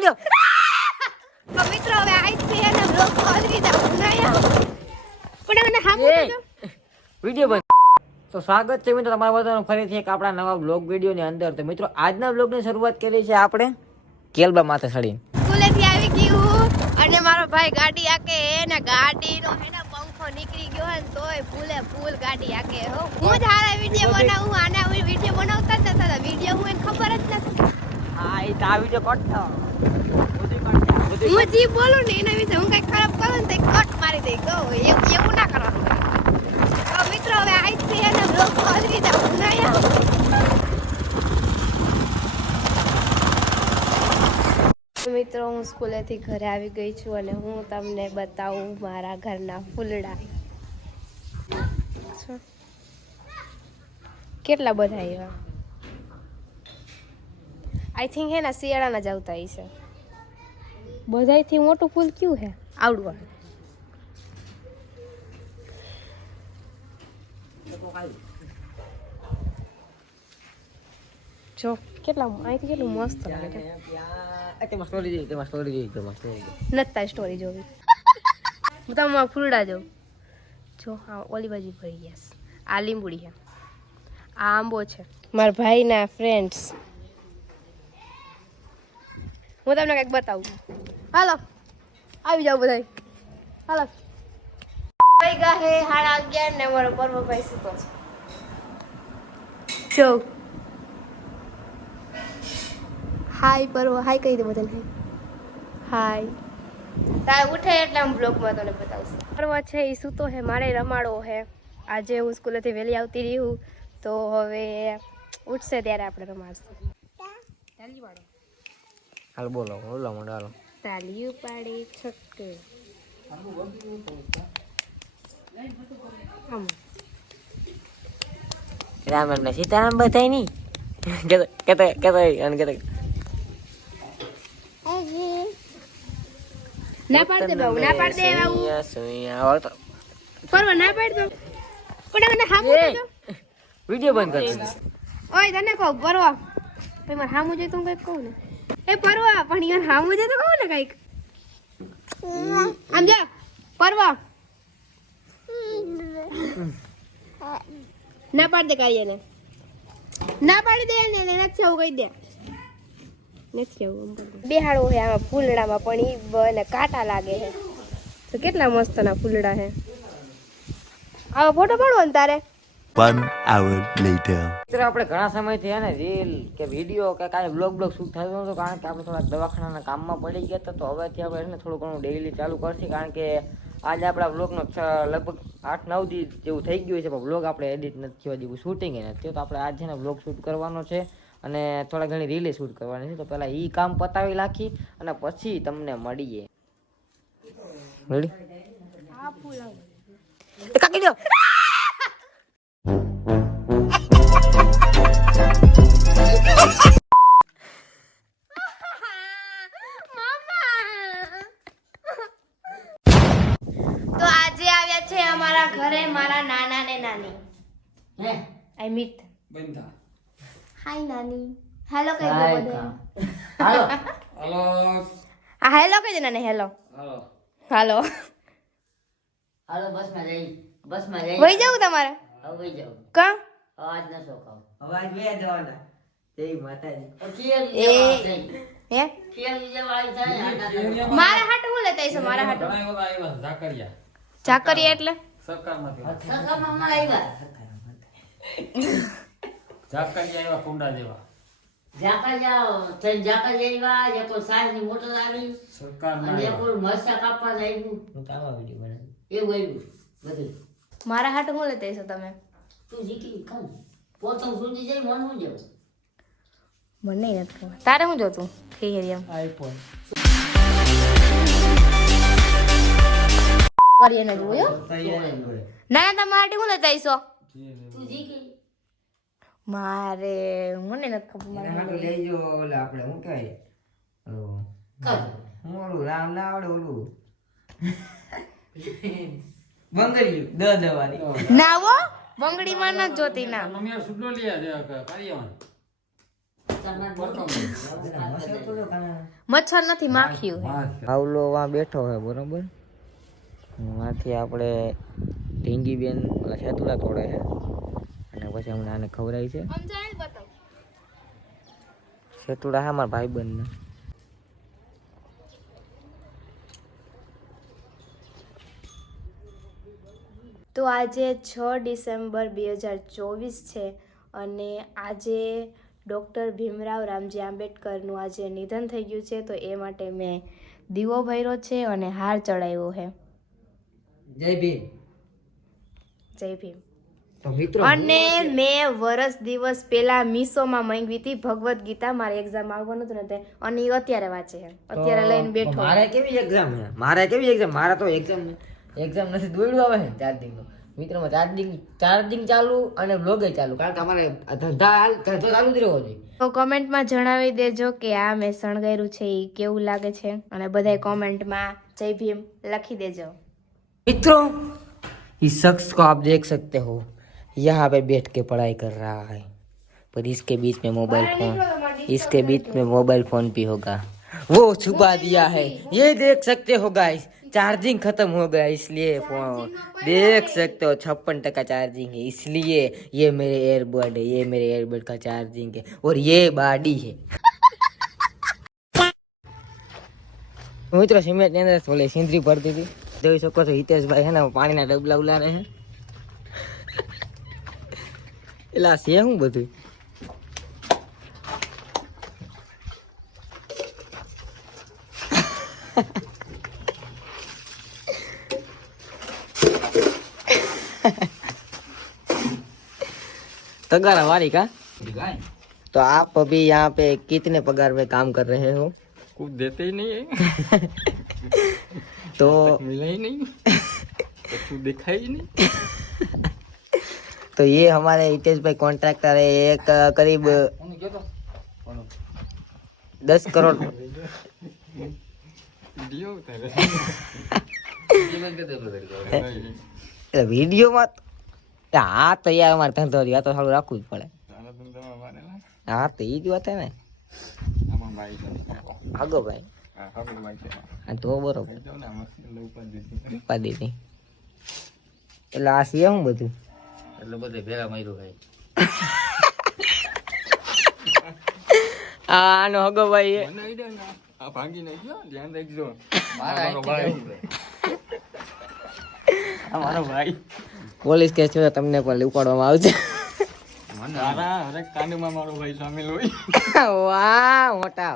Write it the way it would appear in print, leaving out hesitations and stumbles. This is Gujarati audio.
કાકી દો તો મિત્રો હવે આજથી એને બ્લોગ કરી દઉં પણ મને હામું વિડિયો બંધ. તો સ્વાગત છે મિત્રો તમારા બધાનું ફરીથી એક આપણા નવા બ્લોગ વિડિયોની અંદર. તો મિત્રો આજના બ્લોગની શરૂઆત કરી છે આપણે કેલબા માથે ચડીને. સ્કૂલેથી આવી ગયું અને મારો ભાઈ ગાડી આકે એને ગાડીનો એના પંખો નીકળી ગયો ને તોય ફૂલ ગાડી આકે હો. હું જ હારા વિડિયો બનાવું આના હું વિડિયો બનાવતા જ નતા વિડિયો હું એને ખબર જ નથી. હા એ તો આ વિડિયો કટ હું જી બોલું ને એના વિશે હું કઈ ખરાબ કરું ને તો કટ મારી દઈ ગયો એવું ના કરવાનું. તો મિત્રો હવે આજથી એને બ્લોગ કરી દઉં મિત્રો હું સ્કૂલેથી ઘરે આવી ગઈ છું અને હું તમને બતાવું મારા ઘરના ફૂલડા કેટલા બધા એવા આઈ થિંક હે ને શિયાળાના જ આવતા હશે. બધાયથી મોટું ફૂલ કયું હે આવડું જો કેટલા અહીંથી કેટલું મસ્ત લાગે છે. નતા સ્ટોરી જોવી હું તમે ફૂલડા જોઉં જો હા ઓલી બાજુ ભરી ગયા. આ લીંબુડી છે, આ આંબો છે, મારા ભાઈના ફ્રેન્ડ્સ. હું તમને કંઈક બતાવું. હાલો આવી જાવ બધા. હાલો વાગ્યા હે 11:30 ને મારો પર્વભાઈ સૂતો છે. શો હાય પર્વ હાય કહી દે બધાને. હાય તારે ઉઠે એટલે હું બ્લોગમાં તને બતાવશું. પર્વ છે એ સૂતો છે, મારે રમાડો છે. આજે હું સ્કૂલેથી વહેલી આવતી રહી હું તો હવે ઉઠશે ત્યારે આપણે રમાડશું. તાલી પાડો હાલ બોલો બોલો મોડો હાલો. તાલીઓ પાડે છક્કે રામ ને સીતારામ બધાય નહીં કેતો ના પાડ દે બાબુ ના પાડ દે બાબુ પરવા ના પાડ દો પણ મને હામું જો વિડિયો બંધ કર. ઓય તને કહું પરવા ભાઈ માર હામું જો તું કઈક કહું ને એ પરવા પણ યાર હામું જો તો કહું ને કઈક આમ જા પરવા ના પાડ દે કાઢીને ના પાડી દે ને નથી આવું કહી દે નથી આવું. બેહાડો છે આમાં ફૂલડામાં પણ ઈ બને કાંટા લાગે છે તો કેટલા મસ્તના ફૂલડા છે. આવા ફોટો પાડવો ને તારે. 1 hour later. મિત્રો આપણે ઘણા સમયથી હે ને રીલ કે વિડીયો કે કાંઈ બ્લોગ શૂટ થતો નતો કારણ કે આપણે થોડાક દવાખાનાના કામમાં પડી ગયા હતા. તો હવેથી આપણે એને થોડું ઘણું ડેઈલી ચાલુ કરશે કારણ કે આજે આપણા બ્લોગનો લગભગ 8-9 દિવસ જેવું થઈ ગયું છે પણ બ્લોગ આપણે એડિટ નથી થયો, જેવું શૂટિંગ નથી થયું. તો આપણે આજે છે ને બ્લોગ શૂટ કરવાનો છે અને થોડા ઘણી રીલે શૂટ કરવાની છે. તો પહેલાં એ કામ પતાવી નાખી અને પછી તમને મળીએ. રેડી આ ફૂલ કાકી દો તો આજે આવ્યા છે અમારા ઘરે મારા નાના ને નાની. હે આઈ મીટ બંધા. હાય નાની. હેલો કહી દો બધા. હાલો હાલો આ હેલો કહી દે નાની. હેલો હાલો હાલો હાલો બસમાં જઈ વઈ જાવ તમારે હવે વઈ જાવ. કા અવાજ ન સોખાવ. અવાજ બે જવાના. જય માતાજી. હે મારા હાટ હું લેતા આવીશ. મારા હાટ ઘણા એવા આવ્યા ઝાકરિયા ચાકરિયા એટલે સરકારમાંથી સરકારમાં આવ્યા. ઝાકરિયા એવા કુંડા જેવા સરકારના મારા હાટ હું લેતા આવીશ તમે. મને નથી ખબર. તારે શું જોતું એમ આઈફોન કરીએ ને જોયો. ના ના તમારે હું લેતા આવીશો. મારે મને નથી ખબર. મારે લેજો ઓલે આપણે શું કહેવાય હું ઓલું રામ ના આવડે ઓલું બંગડીયું દવારી ના હો બંગડીમાં નથી જોતી ના. અમે સુડલો લઈ આવ્યા કાર્યવાન મચ્છર નથી, માખીયું હે. આવલો વાં બેઠો હે બરોબર. માંથી આપણે ઢીંગી બેન ઓલા શેતુલા તોડે છે અને પછી હમણાં આને ખવડાવી છે. શેતુડા હે મારા ભાઈબંધને. તો આજે 6 ડિસેમ્બર 2024 છે અને આજે ડૉક્ટર ભીમરાવ રામજી આંબેડકરનું આજે નિધન થઈ ગયું છે. તો એ માટે મેં દીવો ભર્યો છે અને હાર ચડાવ્યો છે. જય ભીમ. જય ભીમ. તો મિત્રો અને મેં વર્ષ દિવસ પહેલા મીશોમાં માંગવી હતી ભગવદ્ ગીતા. મારે એક્ઝામ આવવાનું હતું ને તે, અને એ અત્યારે વાંચે છે, અત્યારે લઈને બેઠો. મારે કેવી એક્ઝામ છે? મારે તો એક્ઝામ નથી દોડ્યું આવે છે ચાર્જિંગનું. મિત્રોમાં ચાર્જિંગ ચાલુ અને બ્લોગે ચાલુ, કારણ કે અમારે ધંધો ચાલુ જ રહેવો જોઈએ. તો કમેન્ટમાં જણાવી દેજો કે આ મેં શણગાર્યું છે એ કેવું લાગે છે, અને બધાય કોમેન્ટમાં જય ભીમ લખી દેજો. मित्रों, इस शख्स को आप देख सकते हो यहाँ पे बैठ के पढ़ाई कर रहा है, पर इसके बीच में मोबाइल फोन भी होगा. वो छुपा दिया है, ये देख सकते हो गाइस. चार्जिंग खत्म हो गया, इसलिए फोन देख सकते हो 56% चार्जिंग है, इसलिए ये मेरे एयरबड है, ये मेरे एयरबड का चार्जिंग है और ये बाडी है. મિત્રો સિમેન્ટ ની અંદર ઓલે સિંદરી ભરતી હતી, જોઈ શકો છો. હિતેશભાઈ હે ને પાણીના ડબલા ઉલારે છે. એલા છે શું બધું? तगारा वाली का? तो आप अभी यहाँ पे कितने पगार में काम कर रहे हो? कुछ देते ही नहीं है. तो मिला ही नहीं, कुछ दिखा ही नहीं. तो ये हमारे हितेश भाई कॉन्ट्रैक्टर है, एक करीब 10 करोड़. વિડીયો માં હા તો યાર અમારે ધંધો આ તો થોડું રાખવું જ પડે. હા તો એ જ વાત હે ને. આગો ભાઈ તો બરોબર ઉપાધિ નહીં. એટલે આ છે શું બધું? એટલે બધે ભેગા માર્યું ભાઈ. આનો હગો ભાઈ આ ભાંગી નાખ્યો, ધ્યાન રાખજો. મારો ભાઈ પોલીસ કેસ છે, તમને પણ ઉપાડવામાં આવશે. મારા હરેક કાંડમાં મારો ભાઈ સામેલ હોય. વાહ મોટા